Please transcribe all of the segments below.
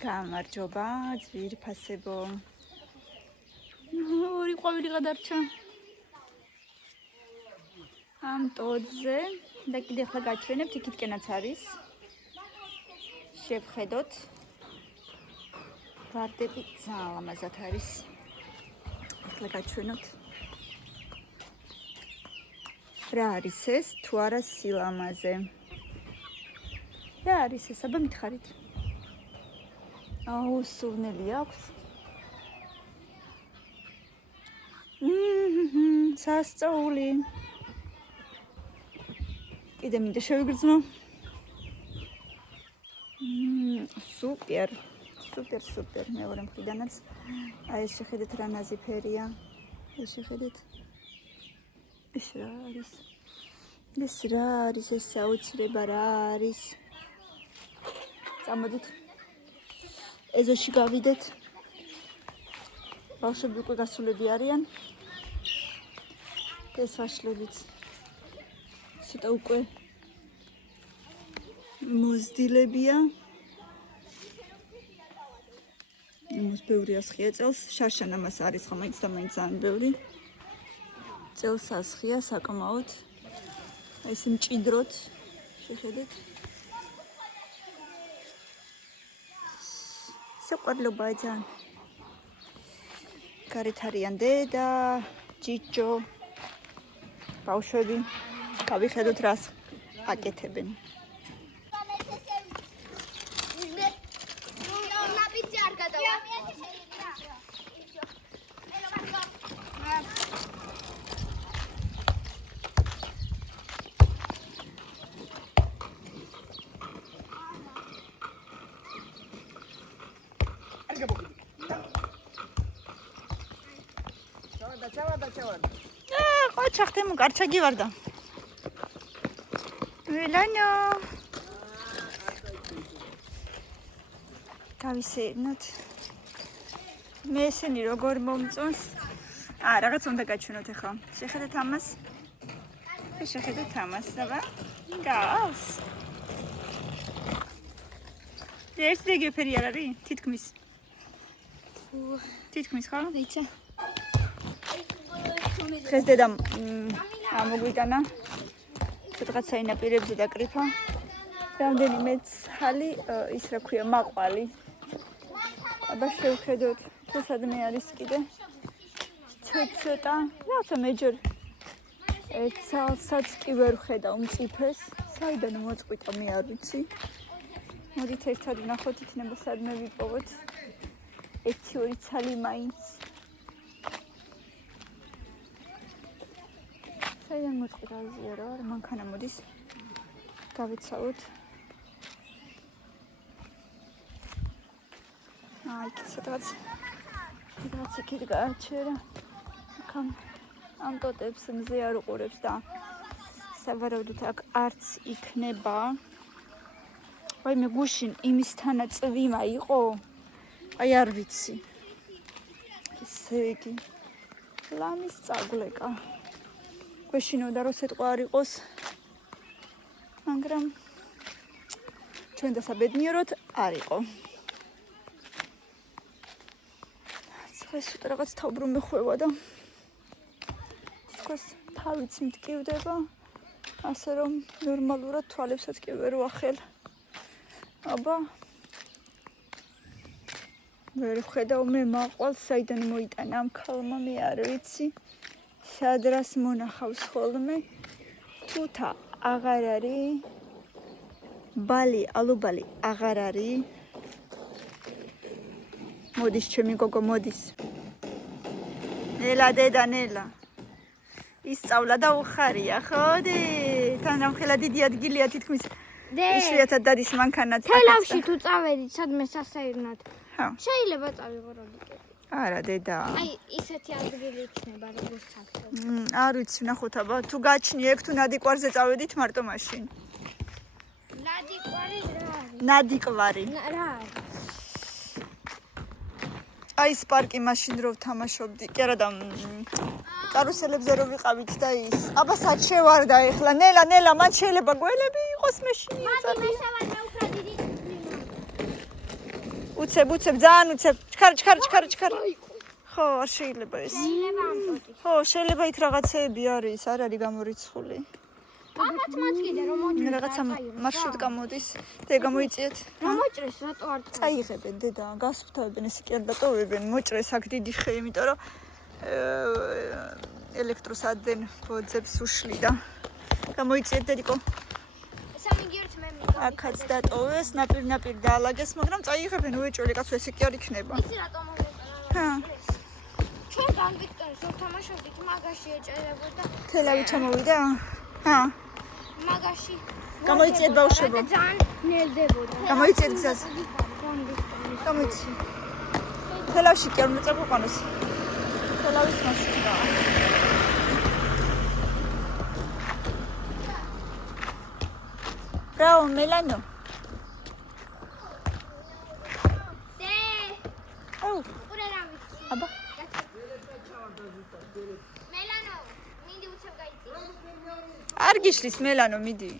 გამარჯობა, ძვირფასებო. ორი ყვავილი გადარჩა. ამ ტოძზე და კიდე ახლა გაჩვენებთ, იქითკენაც არის. შევხედოთ. ვარდები ძალიან ლამაზად არის. ახლა გაჩვენოთ. რა არის ეს? თუ არა სილამაზე. რა არის ეს? აბა მითხარით. აუ, სურნელი აქვს. სასწაული. კიდე მინდა შევიგრძნო. სუპერ. სუპერ. მეორე მხრიდანაც. აი ეს შეხედეთ რა ნაზიფერია. ეს შეხედეთ. ეს რა არის? ეს საოცრება რა არის? წამოდით. ეზოში გავიდეთ. ბავშვები უკვე გასულები არიან. ეს ვაშლებიც ცოტა უკვე მოზდილებია. იმას ბევრი ასხია წელს. შარშან ამას არის ხო მაინც და მაინც ძალიან ბევრი. წელს ასხია საკმაოდ. აი ეს მჭიდროთ შეხედეთ. საყვარლებაა ძალიან. გარეთ არიან დედა, ჯიჯო, ბავშვები. გავიხედოთ რას აკეთებენ. ჩავარდა. ყოჩა ხთემ გარჩა გივარდა. ველანო. გავისეირნოთ. მე ესენი როგორ მომწონს? რაღაც უნდა გაჩვენოთ ახლა. შეხედეთ ამას. შეხედეთ ამას, აბა. გავს. ეს დეგეფერი არ არის? თითქმის. თითქმის ხო? იცი. დღეს დედამ ამოგვიტანა ცოტა ინაპირებზე დაკრიფა. რამდენიმე ცალი ის რა ქვია მაყვალი. აბა შევხედოთ თუ სადმე არის კიდე. ცოტა რაცა მეჯერ ცალსაც კი ვერ ხედავ მწიფეს. საიდან მოწყვიტა მე არ ვიცი. მოდით ერთად ვნახოთ იქნება სადმე ვიპოვოთ. 1-2 ცალი მაინც. საიდან მოწყვიტა ზიარო, მანქანა მოდის. გავიცავოთ. აი, სადღაც იქით გააჩერა. ამ ტოტებს მზე არ უყურებს და სავარაუდოდ აქ არც იქნება. ვაიმე გუშინ იმისთანა წვიმა იყო. აი არ ვიცი. ესე იგი ლამის წაგვლეკა. გვეშინოდა რომ სიტყვა არ იყოს. მაგრამ ჩვენ დასაბედნიეროდ არ იყო. ეს რაღაც თავბრუმი ხვევა და თქოს თავიც მტკივდება. ასე რომ ნორმალურად თვალებსაც კი ვერ ვახელ. აბა ვერ ვხედავ მე მაყვალს საიდან მოიტანა ამ ქალმა მე არ ვიცი. სადრას მონახავს ხოლმე. თუთა აღარ არის. ბალი, ალუბალი აღარ არის. მოდის ჩემი გოგო მოდის. ნელა დედა ნელა. ისწავლა და უხარია ხო? თან ამხელა დიდი ადგილია თითქმის. იშვიათად დადის მანქანაც. თელავში თუ წავედით სადმე სასეირნად. ხო. შეიძლება წავიღო როლიკები. არა დედა. აი ისეთი ადგილი იქნება როგორც აქ. არ ვიცი ნახოთ აბა თუ გაჩნი ეგ თუ ნადიკვარზე წავედით მარტო მაშინ. ნადიკვარი რა არის? ნადიკვარი. რა არის? აი ეს პარკი მაშინ რო ვთამაშობდი. კი არა და კარუსელებზე რო ვიყავით და ის. აბა სად შევარდა ეხლა? ნელა, მან შეიძლება გველები იყოს მეშინია. მამი მე შევარ მე უფრო დიდი. უცებ, ძალიან უცებ. ჩქარ. ხო, არ შეიძლება ეს. შეიძლება ამ ტოტი. ხო, შეიძლება იქ რაღაცეები არის, არ არის გამორიცხული. აბათ მათ კიდე რომ მოჭრეს. რაღაცა მარშრუტკა მოდის. და გამოიწიეთ. რომ მოჭრეს, რატო არ წაიღებენ დედა, გასუფთავებენ, ესე კი არ დატოვებენ, მოჭრეს აქ დიდი ხე, იმიტომ რომ ელექტროს ადენ ბოძებს უშლი და გამოიწიეთ დედიკო. სამიგიერთ მე აქაც დატოვეს, ნაპირ დაალაგეს, მაგრამ წაიღებენ უეჭველი კაცო, ესე კი არ იქნება. ისი რატომ მომეწონა? ჰა, ჩვენ განვიწყდეს, რომ თამაშობდით, მაგაში ეჭერებოდა. თელავი ჩამოვიდა? ჰა, მაგაში. გამოიწიეთ ბავშვებო. ძალიან ნელდებოდა. გამოიწიეთ გზას. გამოიწი. თელავში კი არ უნდა წაგვიყვანოს. თელავის მარშრუტია. Bravo, Melano. დე, Oh, ყურე რა ვიცი. აბა. მელანო, მინდი უცებ გაიწია. არ გიშლის Melano, მიდი.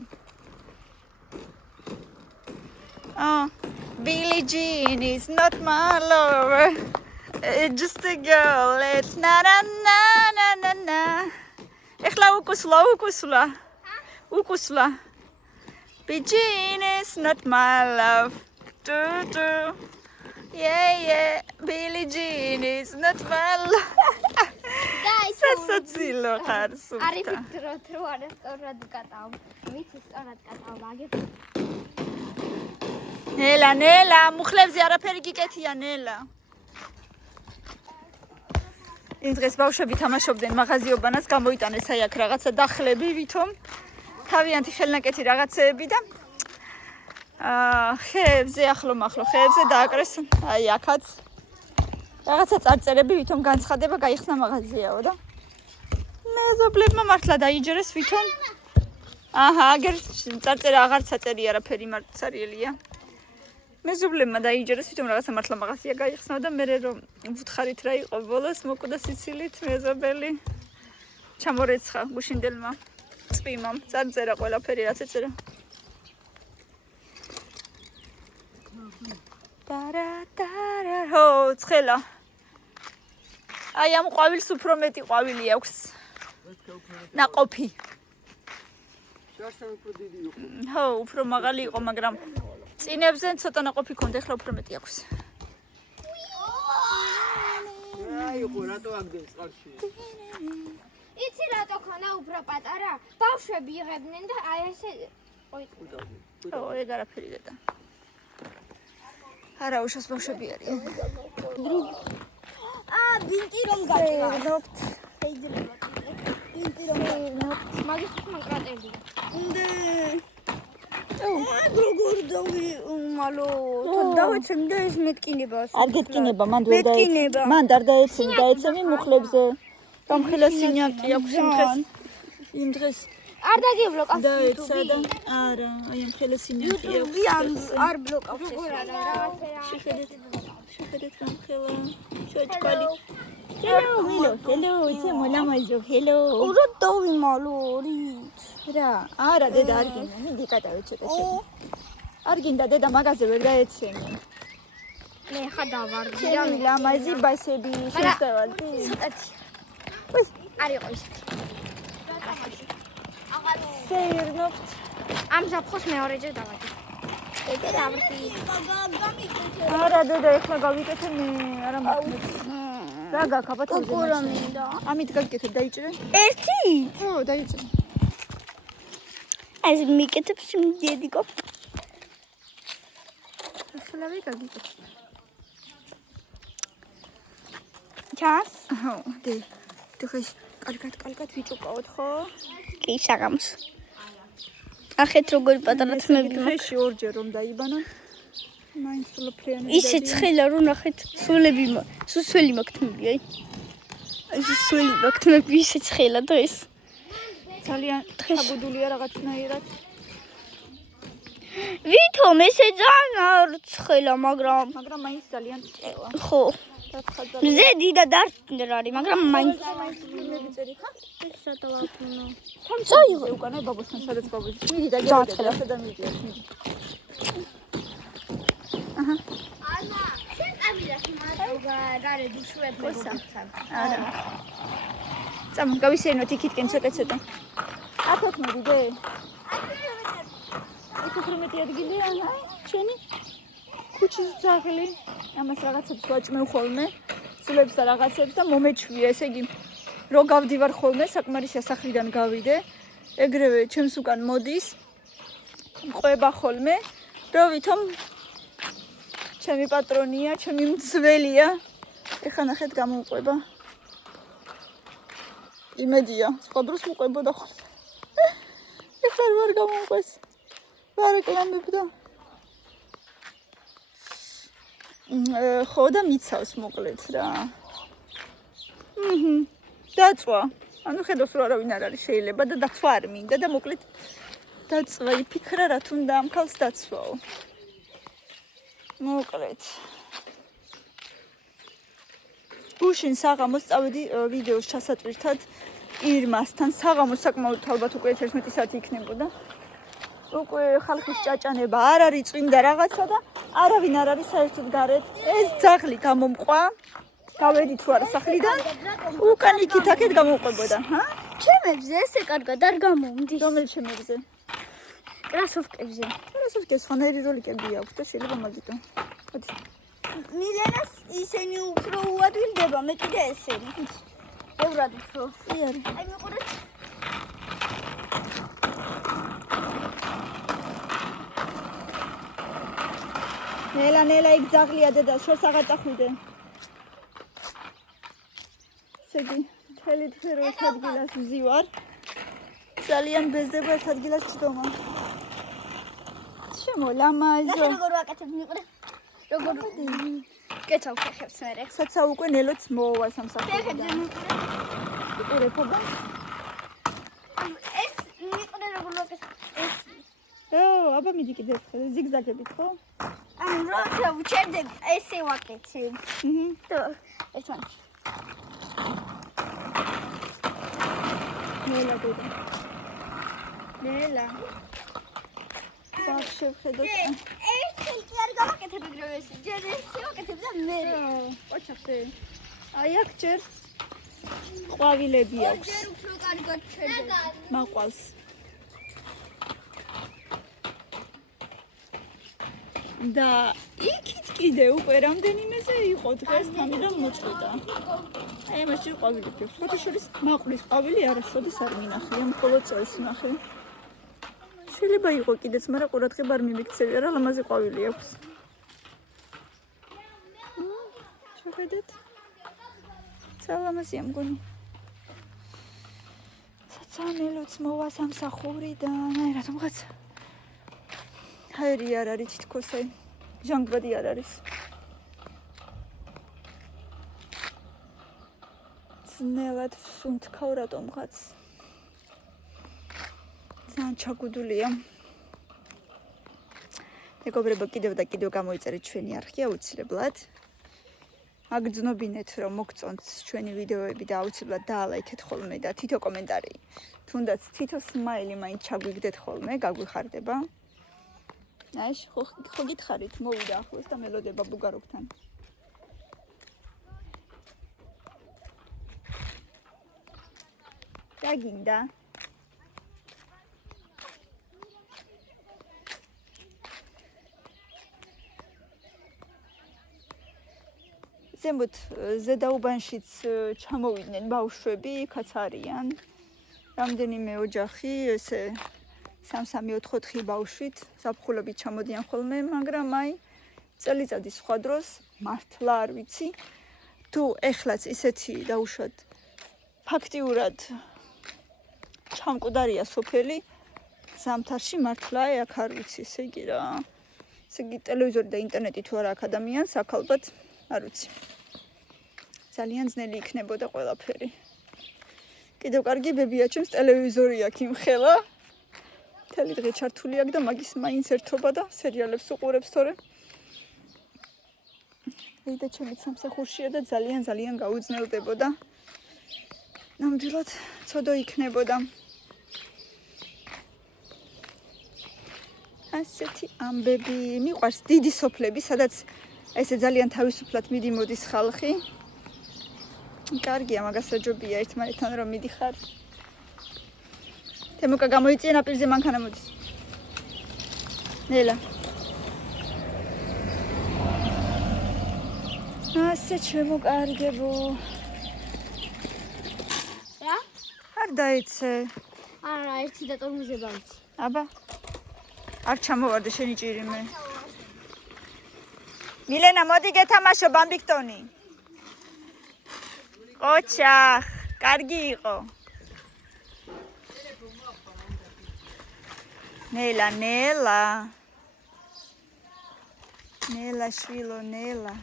Billie Jean is not my lover. It's just a girl. It's na. ეხლა უკუსლა. უკუსლა. Billie Jean is not my love. Yeah. Billie Jean is not my love. სასაცილო ხარ სულ. არის ფიქრობ, რომ არა სწორად კატავ. ვიცი სწორად კატავ, აგებ. ნელა, მუხლებზე არაფერი გიკეთია, ნელა. იმ დღეს ბავშვები თამაშობდნენ მაღაზიობანას, გამოიტანეს აი აქ რაღაცა დახლები ვითომ. თავიანთი ხელნაკეთი რაღაცეები და ხეებზე ახლო ხეებზე დააკრეს აი აქაც რაღაცა წარწერები ვითომ განცხადება გაიხსნა მაღაზიაო და მეზობლებმა მართლა დაიჯერეს ვითომ აგერ წარწერა აღარ წაწერი არაფერი მარტსარიელია მეზობლებმა დაიჯერეს ვითომ რაღაცა მართლა მაღაზია გაიხსნა და მე რომ ვუთხარით რა იყო ბოლოს მოკვდა სიცილით მეზობელი ჩამორეცხა გუშინდელმა წვიმამ წარწერა ყველაფერი რაც ეწერა ჰო ცხელა აი ამ ყვავილს უფრო მეტი ყვავილი აქვს ნაყოფი ხო უფრო მაღალი იყო მაგრამ წინებზე ცოტა ნაყოფი ქონდა ეხლა უფრო მეტი აქვს აი ხო რატო აგდენ წყალში იცი რატო ქონა უფრო პატარა ბავშვები იღებდნენ და აი ესე ხო ეგ არაფერი დედა არა უშავს ბავშვები არიან ბინტი რომ გაჭირა შეიძლება ბინტი რომ მაგის ხმა კრატელი როგორ დავიმალო დავეცემ და ეს მეტკინება არ გეტკინება მან ვერ დაეცემა მან არ დაეცემი მუხლებზე გამხილასინიაკი აქვს იმ დღეს არ დაგიბლოკავს დაეცა და არა აი ამ ხელასინიაკი აქვს არ ბლოკავს შეხედეთ გამხილა შოჭკალი hello იცი მოლამაზო hello რა დავიმალო რა არა დედა არ გინდა მიდი კატავე ცოტა არ გინდა დედა მაგაზე ვერ დაეცემი მე ხა დავარდი ჩემი ლამაზი ბასები შეставალდი უი არ იყო ის სეირნობთ ამ ზაფხულს მეორეჯერ დავადი ეგ დავარდი არა დედა ეხლა გავიკეთე მე არა მოხდეს რა გაკაბათაზე გურამინდა ამით გაგიკეთე დაიჭრე ერთი ხო დაიჭრე ეს მიკეთებს დედიკო ახლა ვიგაგიკეთე ჩას ხო დღეს კარგად ვიჭუკავთ ხო კი საღამოს ახეთ როგორი პატარა თმები დღეში ორჯერ რომ დაიბანა მაინც სულფრიანი ისე ცხელა რომ ნახეთ სუსველი მაგთმები აი სუსველი მაგთმები ისე ცხელა დღეს ძალიან ხაბუდულია რაღაცნაირად ვითომ ესე ძალიან არ ცხელა მაგრამ მაინც ძალიან ცხელა ხო მზე დიდა დარტნერ არის მაგრამ მაინც მიწერი ხა ეს სადავაკნო თამწაიღე უკანა ბაბოსთან სადაც ბაბოს მიდი დაგევა და მიდი აჰა გარეთ უშვებებო. არა. წამ გავისეირნოთ იქითკენ ცოტა. 14 დე. 18 ადგილია, აი, შენი ქუჩის ძაღლი. ამას რაღაცებს ვაჭმევ ხოლმე, ცულებს და რაღაცებს და მომეჩვია, ესე იგი, რო გავდივარ ხოლმე, საკმარისია სახლიდან გავიდე, ეგრევე ჩემს უკან მოდის, მყვება ხოლმე, რო ვითომ ჩემი პატრონია, ჩემი მძველია. ეხლა ნახეთ გამომყვება. იმედია, სხვა დროს მყვებოდა ხოლმე. ეხლა არ გამომყვეს. ვარეკლამებდა. ხო და მიცავს მოკლედ რა. დაწვა. ანუ ხედავს რომ არავინ არ არის შეიძლება და დაცვა არ მინდა და მოკლედ დაწვა იფიქრა რა თუნდა ამ ქალს დაცვაო. მოკლედ. გუშინ საღამოს წავედი ვიდეოს ჩასატვირთად ირმასთან. საღამოს საკმაოდ ალბათ უკვე 11 საათი იქნებოდა. უკვე ხალხის ჭაჭანება არ არის წვიმდა რაღაცა და არავინ არ არის საერთოდ გარეთ. ეს ძაღლი გამომყვა. გავედი თუ არა სახლიდან. უკან იქით აქეთ გამომყვებოდა, ჰა? ჩემებზე ესე კარგად არ გამომდის. რომელ ჩემებზე? კრასოვკებზე. კრასოვკებს ხანერი როლიკები აქვს და შეიძლება მაგითო. ხოთი. მილენას ისენი უფრო უადვილდება, მე კიდე ესენი. ევრად უფრო. კი არის. აი მიყურეთ. ნელა იქ ძაღლია დედა, შორს აღარ წახვიდე. სეგი, მთელი თვე ერთ ადგილას ვზივარ. ძალიან ბეზდება ერთ ადგილას ჩდომა. შემოლამაზო. როგორ ვაკეთებ მიყურე? როგორ კეცავ ხეხებს მერე. საცა უკვე ნელოც მოვა სამსახურიდან. ხეხებზე მიყურე. იყურებობა? ეს მიყურე როგორ ვაკეთებ? ეს აბა მიდი კიდე ზიგზაგებით ხო? ანუ როცა ვჩერდები, ესე ვაკეთებ. ერთმანეთში. ნელა დედა. ნელა. ბავშვი ხედოთ. ეს კი არ გავაკეთებ ეგრევე ესე. ჯერ ესე ვაკეთებ და მე. ოჩახე. აი აქ ჯერ ყვავილები აქვს. ჯერ უფრო კარგად ჩერდები. მაყვალს. და იქით კიდე უკვე რამდენიმეზე იყო დღეს თამიდან მოწყვეტა. აი ამაში ყვავილები აქვს. ხოთი შორის მაყვლის ყვავილი არასოდეს არ მინახია, მხოლოდ წელს ვნახე. შეიძლება იყო კიდეც, მაგრამ ყურადღება არ მიმიქცევია რა ლამაზი ყვავილი აქვს. შეხედეთ. სალამაზია მგონი. საცანელოც მოვა სამსახურიდან, აი რატომღაც ჰაერი არ არის თითქოს აი ჟანგბადი არ არის. ძნელად ვსუნთქავ რატომღაც. ძალიან ჩაგუდულია. მეგობრებო, კიდევ და კიდევ გამოიწერეთ ჩვენი არხი აუცილებლად. აგრძნობინეთ რომ მოგწონთ ჩვენი ვიდეოები და აუცილებლად დაალაიქეთ ხოლმე და თითო კომენტარი. თუნდაც თითო სმაილი მაინც ჩაგვიგდეთ ხოლმე, გაგვიხარდება. აი, ხო გითხარით, მოვიდა ახლოს და მელოდება ბუგაროგთან. რა გინდა? ზემოთ ზედაუბანშიც ჩამოვიდნენ ბავშვები, იქაც არიან. რამდენიმე ოჯახი, ესე 3-3-4 ბავშვით საფხულობით ჩამოდიან ხოლმე, მაგრამ აი წელიწადის სხვა დროს მართლა არ ვიცი თუ ეხლაც ისეთი დაუშვათ ფაქტიურად ჩამკვდარია სოფელი ზამთარში მართლა აქ არ ვიცი, ესე იგი რა. ესე იგი ტელევიზორი და ინტერნეტი თუ არა აქ ადამიანს აქ ალბათ არ ვიცი. ძალიან ძნელი იქნებოდა ყველაფერი. კიდევ კარგი ბებია ჩემს ტელევიზორი აქ იმხელა. მთელი დღე ჩართული აქ და მაგის მაინც ერთობა და სერიალებს უყურებს თორე. და ჩემი სამსახურშია და ძალიან გაუძნელდებოდა. ნამდვილად ცოდო იქნებოდა. ასეთი ამბები მიყვარს დიდი სოფლები, სადაც ესე ძალიან თავისუფლად მოდის ხალხი. კარგია, მაგას რაჯობია ერთმანეთთან რომ მიდიხარ. თემოკა გამოიწია ნაპირზე მანქანა მოდის. ნელა. ასე შემოკარგებო. რა? არ დაეცე. არა, ერთი დატორმიზება ვიცი. აბა. არ ჩამოვარდე შენი ჭირიმე. მილენა, მოდი გეთამაშო ბამბიქტონი. ოჩახ, კარგი იყო. ნელა, ნელა. ნელა შვილო, ნელა.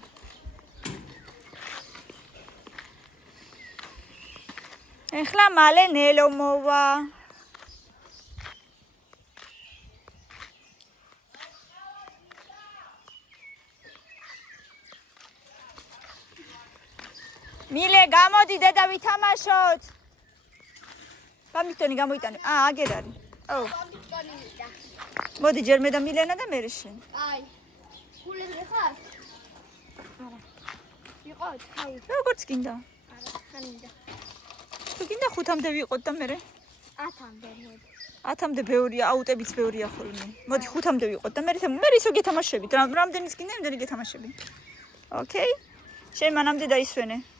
ეხლა მალე ნელო მოვა. მილე, გამოდი დედა ვითამაშოთ. ბამბიქტონი გამოიტანე. აგერ არის. ო. ბამბიქტონი მიდა. მოდი ჯერ მე და მილენა და მე შენ. აი. გულებზე ხარ? არა. იყო თავი. როგორც გინდა. არა, ხანდა. თუ გინდა 5-მდე ვიყოთ და მე 10-მდე მოდი. 10-მდე ბევრია, აუტებიც ბევრია ხოლმე. მოდი 5-მდე ვიყოთ და მე ისო გეთამაშებით. რამდენიც გინდა, იმდენი გეთამაშები. ოკეი? შენ მანამდე დაისვენე.